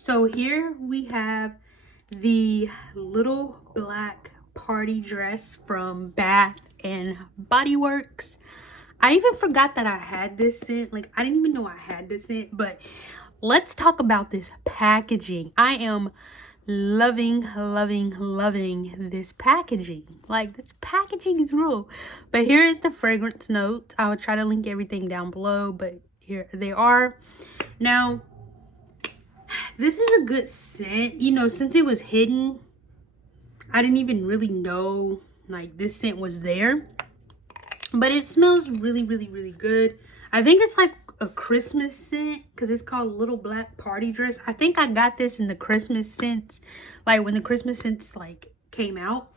So here we have the little black party dress from Bath and Body Works. I even forgot that I had this scent. Like, I didn't even know I had this scent. But let's talk about this packaging. I am loving this packaging. Like, this packaging is real. But here is the fragrance notes. I will try to link everything down below, but here they are. Now, this is a good scent. You know, since it was hidden, I didn't even really know like this scent was there. But it smells really good. I think it's like a Christmas scent because it's called Little Black Party Dress. I think I got this in the Christmas scents, like when the Christmas scents like came out.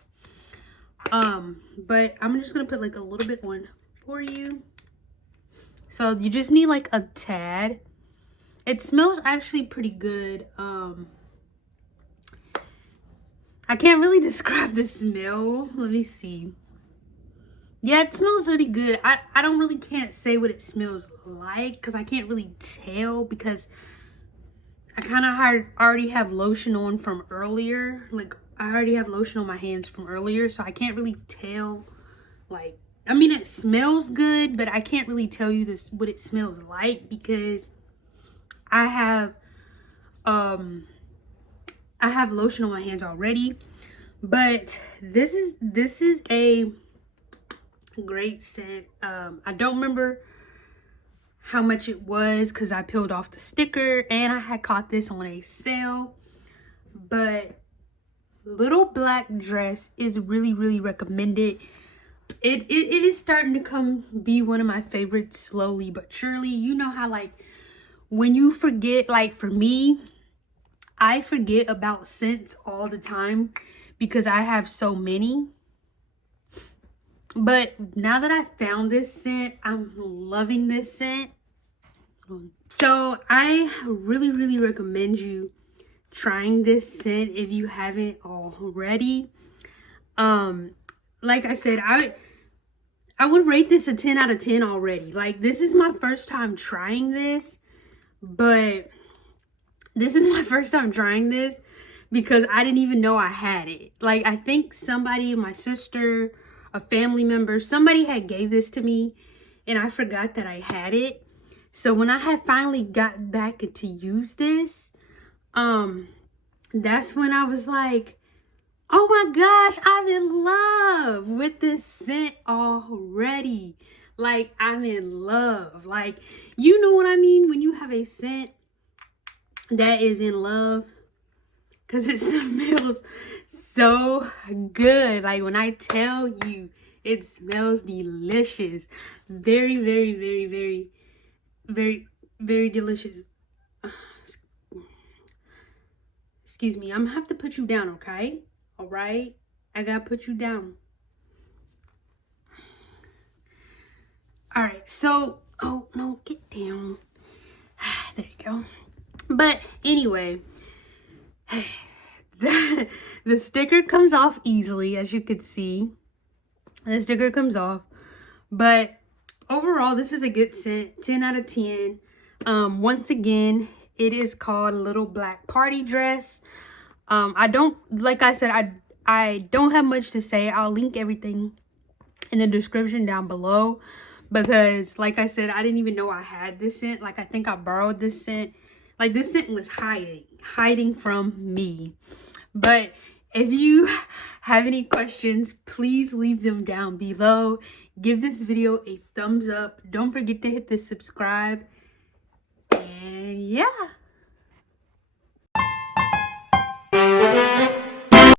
But I'm just gonna put like a little bit on for you. So you just need like a tad. It smells actually pretty good. I can't really describe the smell. Let me see. Yeah, it smells really good. I don't really can't say what it smells like because I can't really tell because I kind of already have lotion on from earlier. Like, I already have lotion on my hands from earlier, so I can't really tell. Like, I mean, it smells good, but I can't really tell you what it smells like because I have lotion on my hands already. But this is a great scent. I don't remember how much it was because I peeled off the sticker and I had caught this on a sale. But Little Black Dress is really recommended. It is starting to be one of my favorites slowly but surely. You know how like when you forget, like for me, I forget about scents all the time because I have so many. But now that I found this scent, I'm loving this scent. So I really recommend you trying this scent if you haven't already. Like I said, I would rate this a 10 out of 10 already. Like, this is my first time trying this, but this is my first time trying this because I didn't even know I had it. Like, I think somebody, my sister, a family member, somebody had gave this to me and I forgot that I had it. So when I had finally got back to use this, that's when I was like, oh my gosh, I'm in love with this scent already. Like, I'm in love. Like, you know what I mean when you have a scent that is in love, because it smells so good. Like, when I tell you, it smells delicious. Very delicious. Excuse me, I'm gonna have to put you down, okay? All right, I gotta put you down. All right, so, oh no, get down. There you go. But anyway, the sticker comes off easily, as you could see. The sticker comes off, but overall, this is a good scent. 10 out of 10. Once again, it is called Little Black Party Dress. I don't, like I said, I don't have much to say. I'll link everything in the description down below because, like I said, I didn't even know I had this scent. Like, I think I borrowed this scent. Like, this scent was hiding from me. But if you have any questions, please leave them down below. Give this video a thumbs up. Don't forget to hit the subscribe. And yeah.